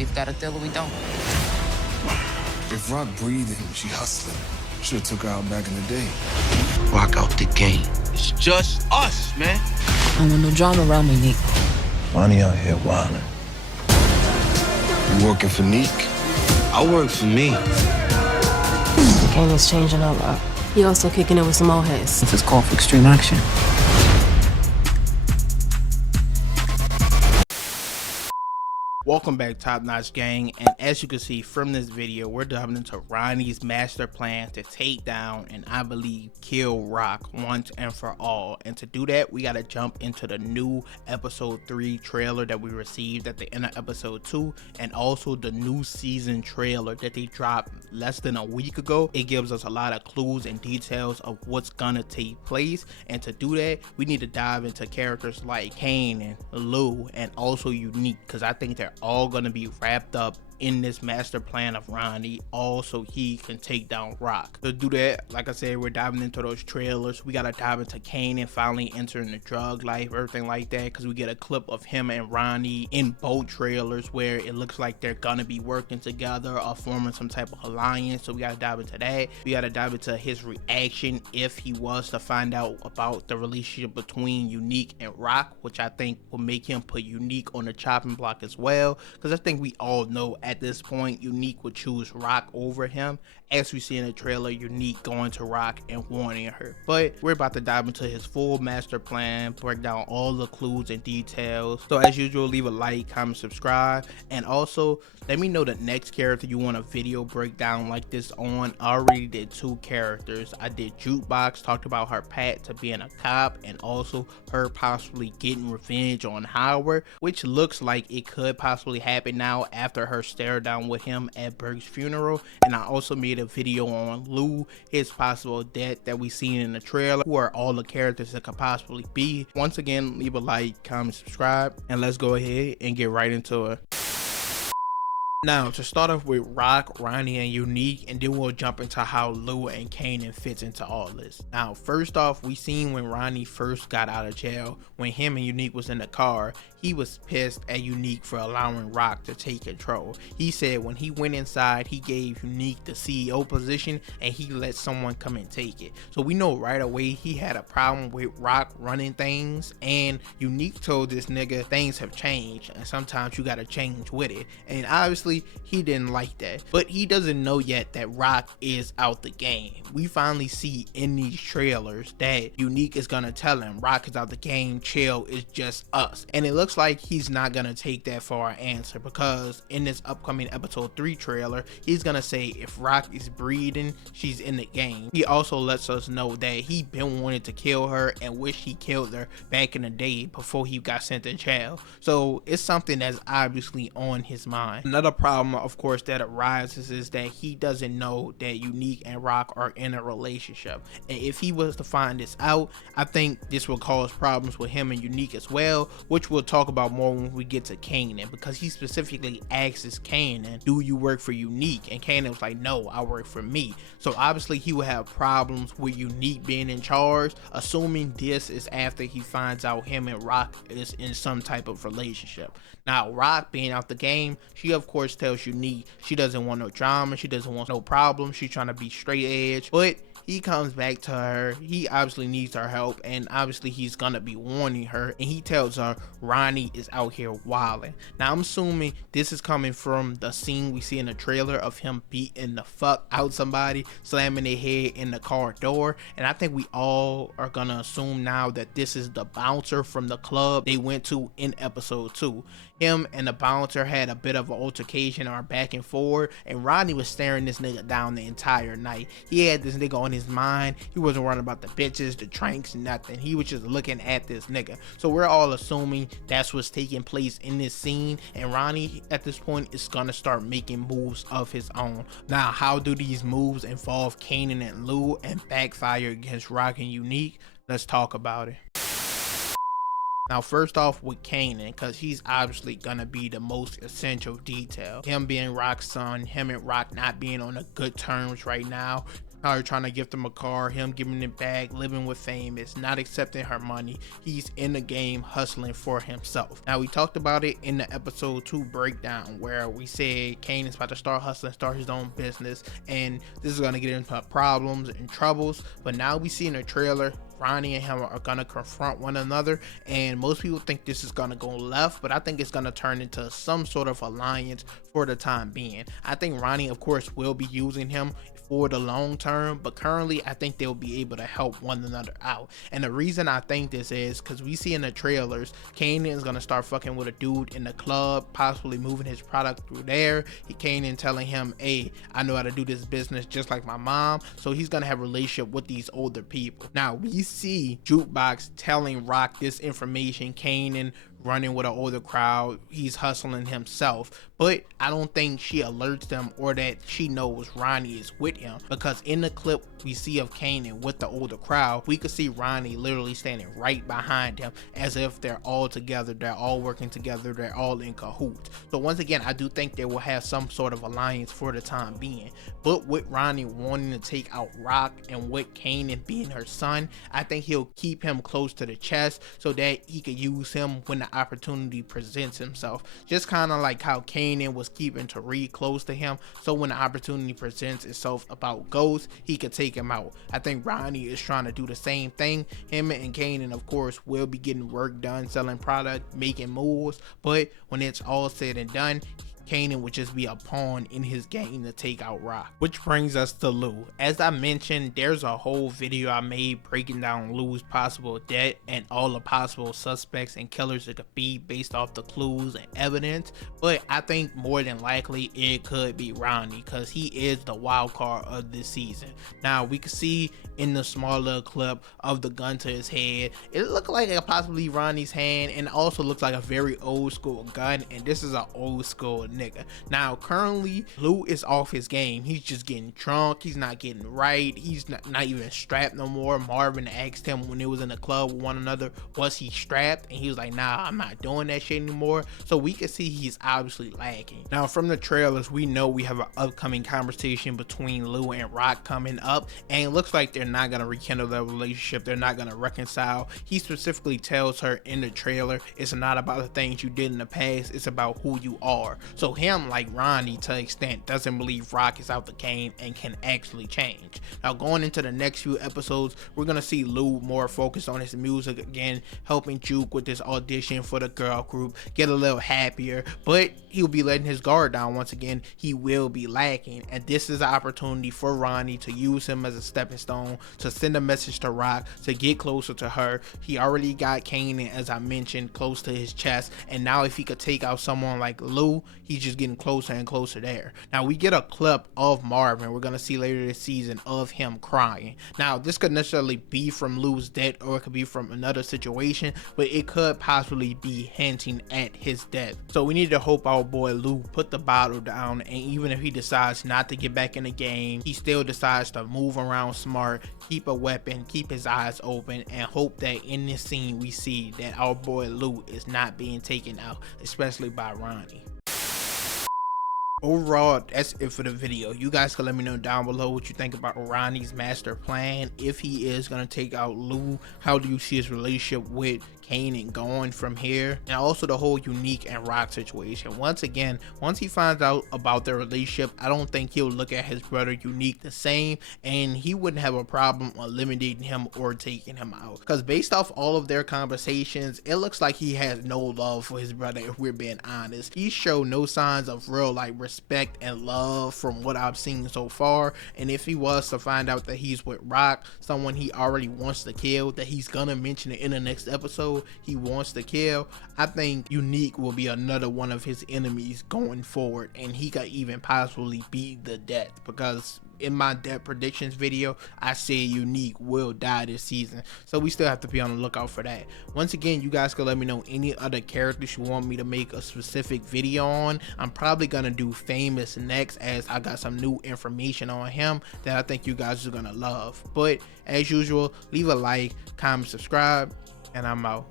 We've got a deal or we don't. If Rock breathing, she hustling. Should've took her out back in the day. Rock out the game. It's just us, man. I want no drama around me, Nick. Ronnie out here wildin'. You working for Neek? I work for me. Kanan's changing a lot. He also kicking it with some old heads. This is call for extreme action. Welcome back, Top Notch Gang, and as you can see from this video, we're diving into Ronnie's master plan to take down and I believe kill Rock once and for all. And to do that, we got to jump into the new episode 3 trailer that we received at the end of episode 2, and also the new season trailer that they dropped less than a week ago. It gives us a lot of clues and details of what's gonna take place, and to do that, we need to dive into characters like Kanan, Lou, and also Unique, because I think they're all going to be wrapped up in this master plan of Ronnie, all so he can take down Rock. To do that, like I said, we're diving into those trailers. We gotta dive into Kanan finally entering the drug life, everything like that, because we get a clip of him and Ronnie in both trailers where it looks like they're gonna be working together or forming some type of alliance. So we gotta dive into that. We gotta dive into his reaction if he was to find out about the relationship between Unique and Rock, which I think will make him put Unique on the chopping block as well, because I think we all know at this point Unique would choose Rock over him, as we see in the trailer Unique going to Rock and warning her. But we're about to dive into his full master plan, break down all the clues and details. So as usual, leave a like, comment, subscribe, and also let me know the next character you want a video breakdown like this on. I already did 2 characters. I did Jukebox, talked about her path to being a cop, and also her possibly getting revenge on Howard, which looks like it could possibly happen now after her stare down with him at Berg's funeral. And I also made a video on Lou, his possible death that we seen in the trailer, who are all the characters that could possibly be. Once again, leave a like, comment, subscribe, and let's go ahead and get right into it. Now, to start off with Rock, Ronnie, and Unique, and then we'll jump into how Lou and Kanan fits into all this. Now, first off, we seen when Ronnie first got out of jail, when him and Unique was in the car, he was pissed at Unique for allowing Rock to take control. He said when he went inside, he gave Unique the CEO position and he let someone come and take it. So we know right away he had a problem with Rock running things, and Unique told this nigga things have changed and sometimes you gotta change with it. And obviously he didn't like that, but he doesn't know yet that Rock is out the game. We finally see in these trailers that Unique is gonna tell him Rock is out the game, chill, it's just us. And it looks like he's not gonna take that for an answer, because in this upcoming episode 3 trailer, he's gonna say if Rock is breathing, she's in the game. He also lets us know that he been wanting to kill her and wish he killed her back in the day before he got sent to jail. So it's something that's obviously on his mind. Another problem, of course, that arises is that he doesn't know that Unique and Rock are in a relationship, and if he was to find this out, I think this will cause problems with him and Unique as well, which we'll talk about more when we get to Kanan, because he specifically asks Kanan, do you work for Unique? And Kanan was like, no, I work for me. So obviously he will have problems with Unique being in charge, assuming this is after he finds out him and Rock is in some type of relationship. Now, Rock being out the game, she of course tells Unique she doesn't want no drama, she doesn't want no problem, she's trying to be straight edge, but he comes back to her. He obviously needs her help, and obviously he's gonna be warning her, and he tells her Ronnie is out here wilding. Now I'm assuming this is coming from the scene we see in the trailer of him beating the fuck out somebody, slamming their head in the car door, and I think we all are gonna assume now that this is the bouncer from the club they went to in episode 2. Him and the bouncer had a bit of an altercation or back and forth, and Ronnie was staring this nigga down the entire night. He had this nigga on his mind. He wasn't worrying about the bitches, the drinks, nothing. He was just looking at this nigga. So we're all assuming that's what's taking place in this scene, and Ronnie at this point is gonna start making moves of his own. Now, how do these moves involve Kanan and Lou and backfire against Rock and Unique? Let's talk about it. Now, first off with Kanan, because he's obviously gonna be the most essential detail. Him being Rock's son, him and Rock not being on a good terms right now, how you're trying to gift him a car, him giving it back, living with famous, not accepting her money. He's in the game hustling for himself. Now we talked about it in the episode 2 breakdown where we said Kanan's about to start hustling, start his own business, and this is going to get into problems and troubles. But now we see in the trailer Ronnie and him are gonna confront one another, and most people think this is gonna go left, but I think it's gonna turn into some sort of alliance for the time being. I think Ronnie, of course, will be using him for the long term, but currently I think they'll be able to help one another out. And the reason I think this is because we see in the trailers Kanan is gonna start fucking with a dude in the club, possibly moving his product through there. Kanan telling him, hey, I know how to do this business just like my mom. So he's gonna have a relationship with these older people. Now we see Jukebox telling Rock this information, Kanan running with an older crowd, he's hustling himself, but I don't think she alerts them or that she knows Ronnie is with him, because in the clip we see of Kanan with the older crowd, we could see Ronnie literally standing right behind him as if they're all together, they're all working together, they're all in cahoots. So once again, I do think they will have some sort of alliance for the time being, but with Ronnie wanting to take out Rock and with Kanan being her son, I think he'll keep him close to the chest so that he could use him when the opportunity presents himself, just kind of like how Kanan was keeping Tariq close to him, so when the opportunity presents itself about Ghost, he could take him out. I think Ronnie is trying to do the same thing. Him and Kanan, of course, will be getting work done, selling product, making moves, but when it's all said and done, Kanan would just be a pawn in his game to take out Rock. Which brings us to Lou. As I mentioned, there's a whole video I made breaking down Lou's possible death and all the possible suspects and killers it could be based off the clues and evidence, but I think more than likely it could be Ronnie because he is the wild card of this season. Now we can see in the smaller clip of the gun to his head, it looked like it possibly Ronnie's hand, and also looks like a very old school gun, and this is an old school nigga. Now currently Lou is off his game, he's just getting drunk, he's not getting right, he's not even strapped no more. Marvin asked him when they was in the club with one another, was he strapped, and he was like, nah, I'm not doing that shit anymore. So we can see he's obviously lacking. Now from the trailers we know we have an upcoming conversation between Lou and Rock coming up, and it looks like they're not gonna rekindle their relationship, they're not gonna reconcile. He specifically tells her in the trailer, it's not about the things you did in the past, it's about who you are. So him, like Ronnie to an extent, doesn't believe Rock is out the game and can actually change. Now going into the next few episodes, we're gonna see Lou more focused on his music again, helping Juke with this audition for the girl group, get a little happier, but he'll be letting his guard down once again. He will be lacking, and this is an opportunity for Ronnie to use him as a stepping stone, to send a message to Rock, to get closer to her. He already got Kanan, as I mentioned, close to his chest, and now if he could take out someone like Lou, he's just getting closer and closer there. Now we get a clip of Marvin, we're gonna see later this season, of him crying. Now this could necessarily be from Lou's death, or it could be from another situation, but it could possibly be hinting at his death. So we need to hope our boy Lou put the bottle down, and even if he decides not to get back in the game, he still decides to move around smart, keep a weapon, keep his eyes open, and hope that in this scene we see that our boy Lou is not being taken out, especially by Ronnie. Overall, that's it for the video. You guys can let me know down below what you think about Ronnie's master plan. If he is going to take out Lou, how do you see his relationship with Kanan going from here? And also the whole Unique and Rock situation. Once again, once he finds out about their relationship, I don't think he'll look at his brother Unique the same, and he wouldn't have a problem eliminating him or taking him out, because based off all of their conversations, it looks like he has no love for his brother. If we're being honest, he showed no signs of real respect and love from what I've seen so far. And if he was to find out that he's with Rock, someone he already wants to kill, that he's gonna mention it in the next episode, he wants to kill, I think Unique will be another one of his enemies going forward, and he could even possibly be the death, because in my death predictions video I said Unique will die this season, so we still have to be on the lookout for that. Once again, you guys can let me know any other characters you want me to make a specific video on. I'm probably gonna do Famous next, as I got some new information on him that I think you guys are gonna love. But as usual, leave a like, comment, subscribe, and I'm out.